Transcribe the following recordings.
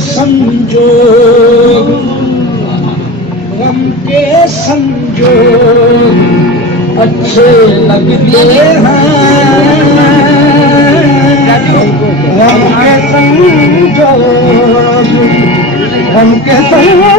संजोग, गम के संजोग अच्छे लगते हैं। गम के संजोग, गम के संजोग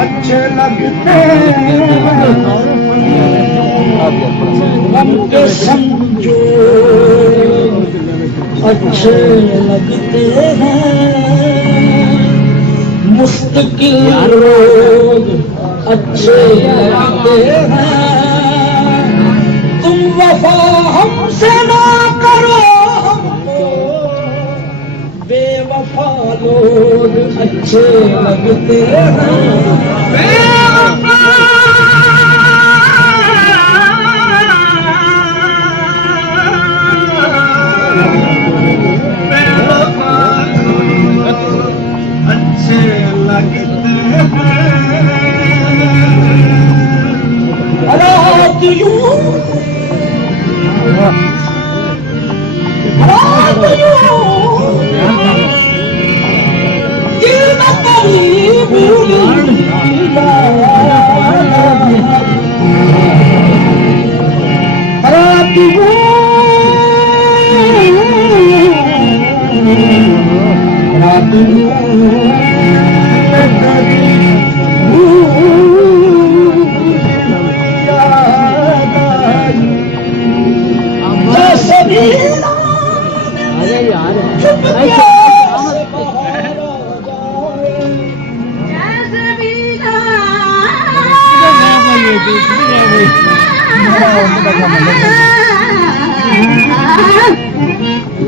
अच्छे लगते हैं। गम के संजोग अच्छे लगते हैं। मुस्तकिल रोग अच्छे लगते हैं। तुम वफा हमसे ना करो, हमको बेवफा लोग अच्छे लगते हैं। बेवफा अच्छे लगते हैं। रात यूं दिल में करीब रात यूं रात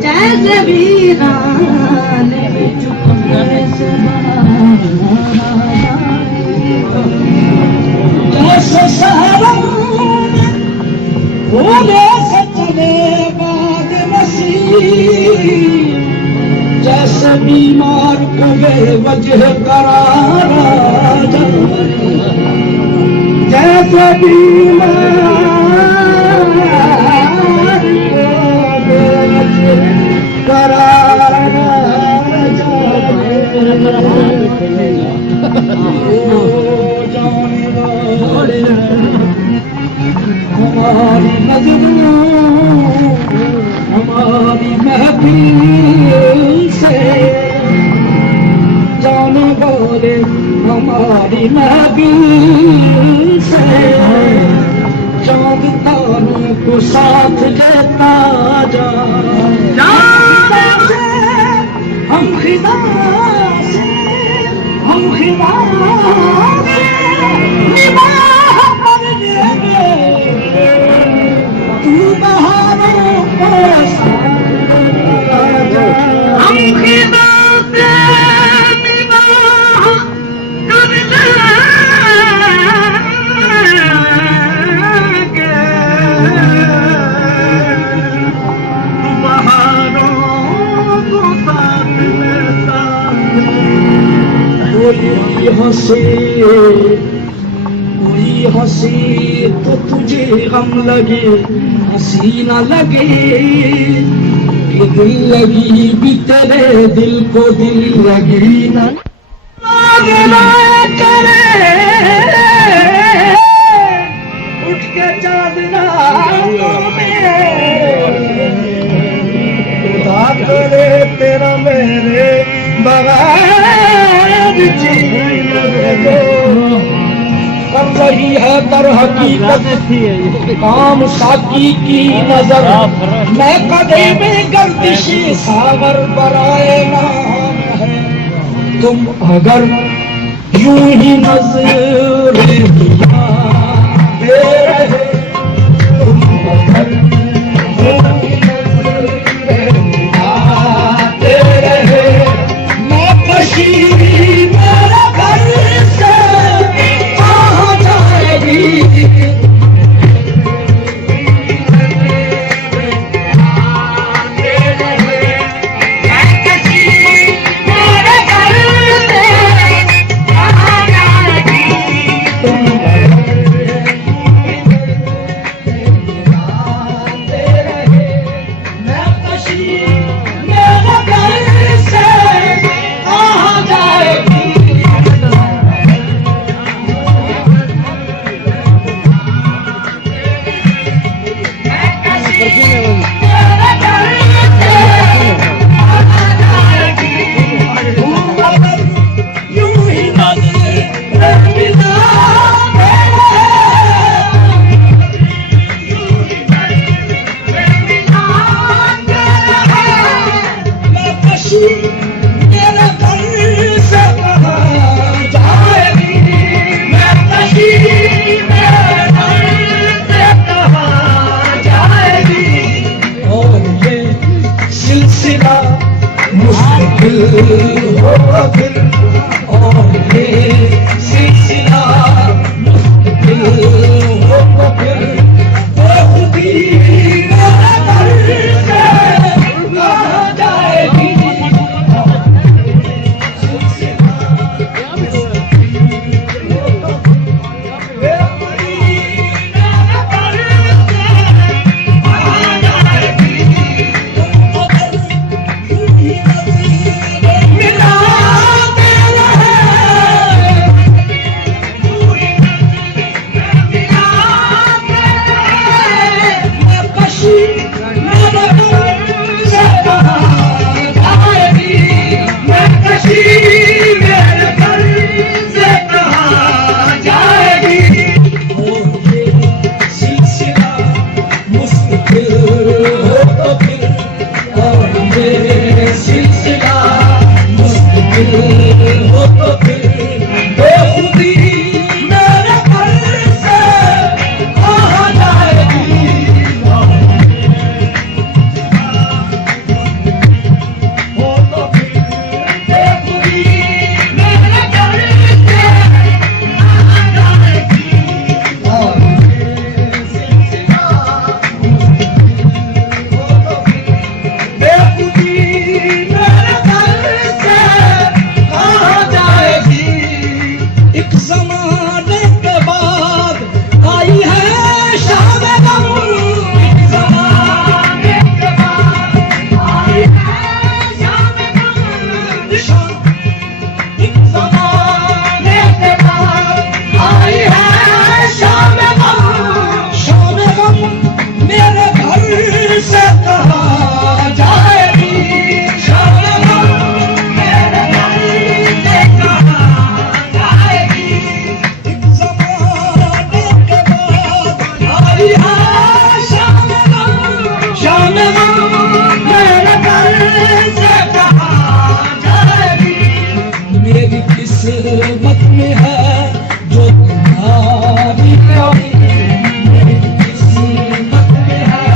जैसे वीरान जैसे शहरों भूले से चले बाद नसीब, जैसे बीमार को बेवजह करारा जाए, जैसे बीमार को बेवजह करारा जाए। हमारी नजरों हमारी महफिल से जाने बोले, हमारी महफिल से चाँद तारों को साथ लेता जा। हम खिदा से हम खिदा से निभाह कर लेंगे, तू बहारों को साथ लेता जा। हम खिदा से निभाह कर लेंगे, तू बहारों को साथ लेता। कोई हंसी तो तुझे गम लगे, हंसी न लगे कि दिल लगी भी तेरे दिल को दिल लगी न करे। उठ के चांदना खुदा करे तेरा मेरे बगैर जी कर रही है दर हकीकत काम साकी की नजर। मैं कदे में गर्दिशी सागर बराए नाम है। तुम अगर यूं ही नजर दिया दे रहे, तुम अगर यूं ही नजर दिया दे रहे, मैं कशी मेरा घर से कहाँ जाएगी। तुम मेरे घर से कहाँ जाएगी, मैं कशी मेरे घर से कहाँ जाएगी। और ये सिलसिला मुश्किल होगा फिर, और ये सिलसिला मुश्किल होगा फिर, बेखुदी मेरे घर से कहाँ जाएगी। किस्मत में है जो तुम्हारी कमी, मेरी किस्मत में है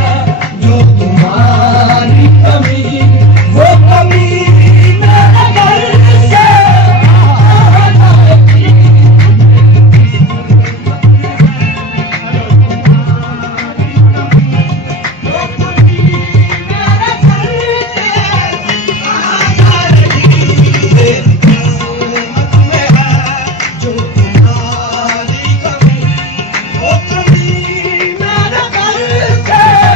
जो तुम्हारी कमी, वो कमी मेरे घर से कहाँ जाएगी। वो कमी मेरे घर से कहाँ जाएगी। मेरी किस्मत में है जो तुम्हारी कमी, वो कमी मेरे घर से कहाँ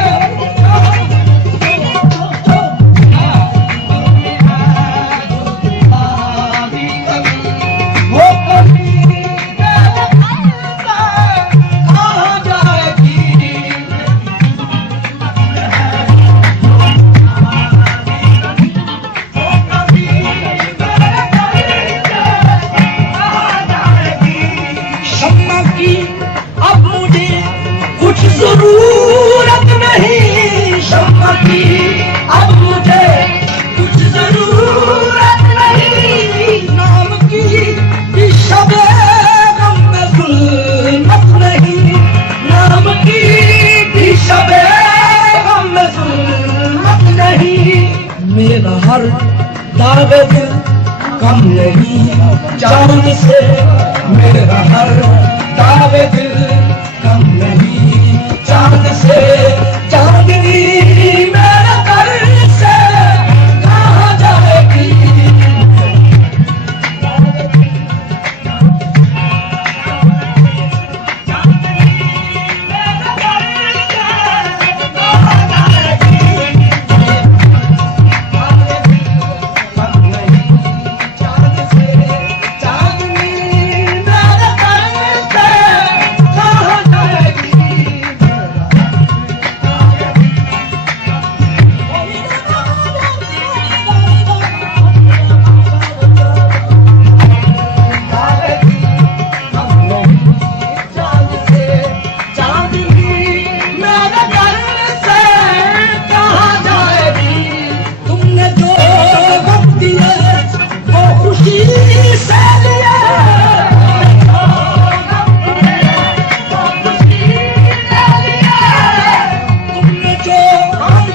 जाएगी। शम्मा की अब मुझे कुछ जरूरत नहीं, शम्मा की अब मुझे कुछ जरूरत नहीं, नाम की भी शबे गम में जुल्मत नहीं, नाम की भी शबे गम में जुल्मत नहीं। मेरा हर दावे दिल कम नहीं चांद से, मेरा हर दावे दिल कम नहीं चांद से, चांदनी मेरे घर से कहाँ जाएगी।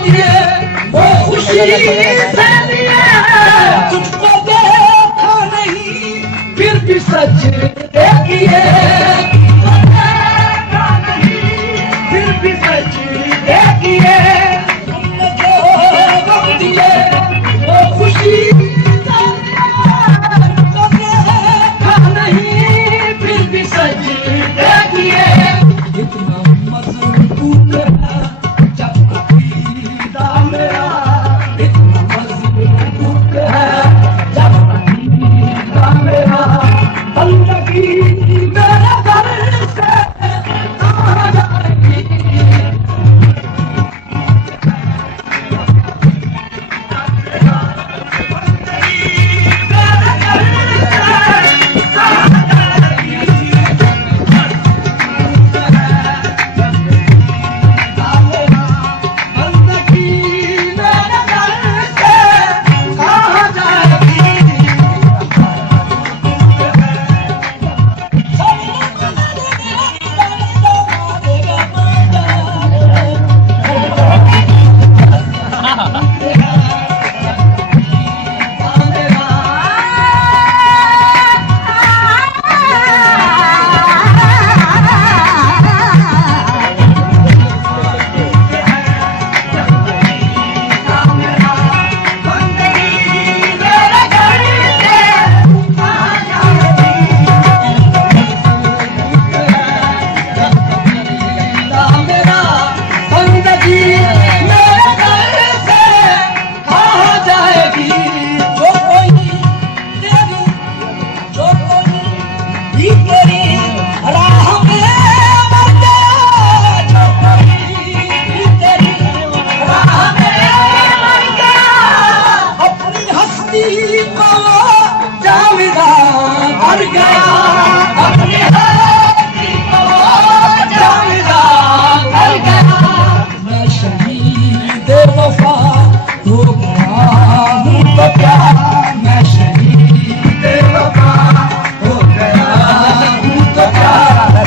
दिए वो खुशी से लिए तुझको देखा नहीं फिर भी सच देखिए देखा नहीं फिर भी सच देखिए तुमने जो गम दिए वो खुशी से लिए तुझको देखा नहीं फिर भी सच देखिए इतना मजबूत है जब अकीदा मेरा इतना मजबूत है जब अकीदा मेरा बंदगी मेरे दर से कहाँ जाएगी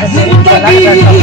जिंदगी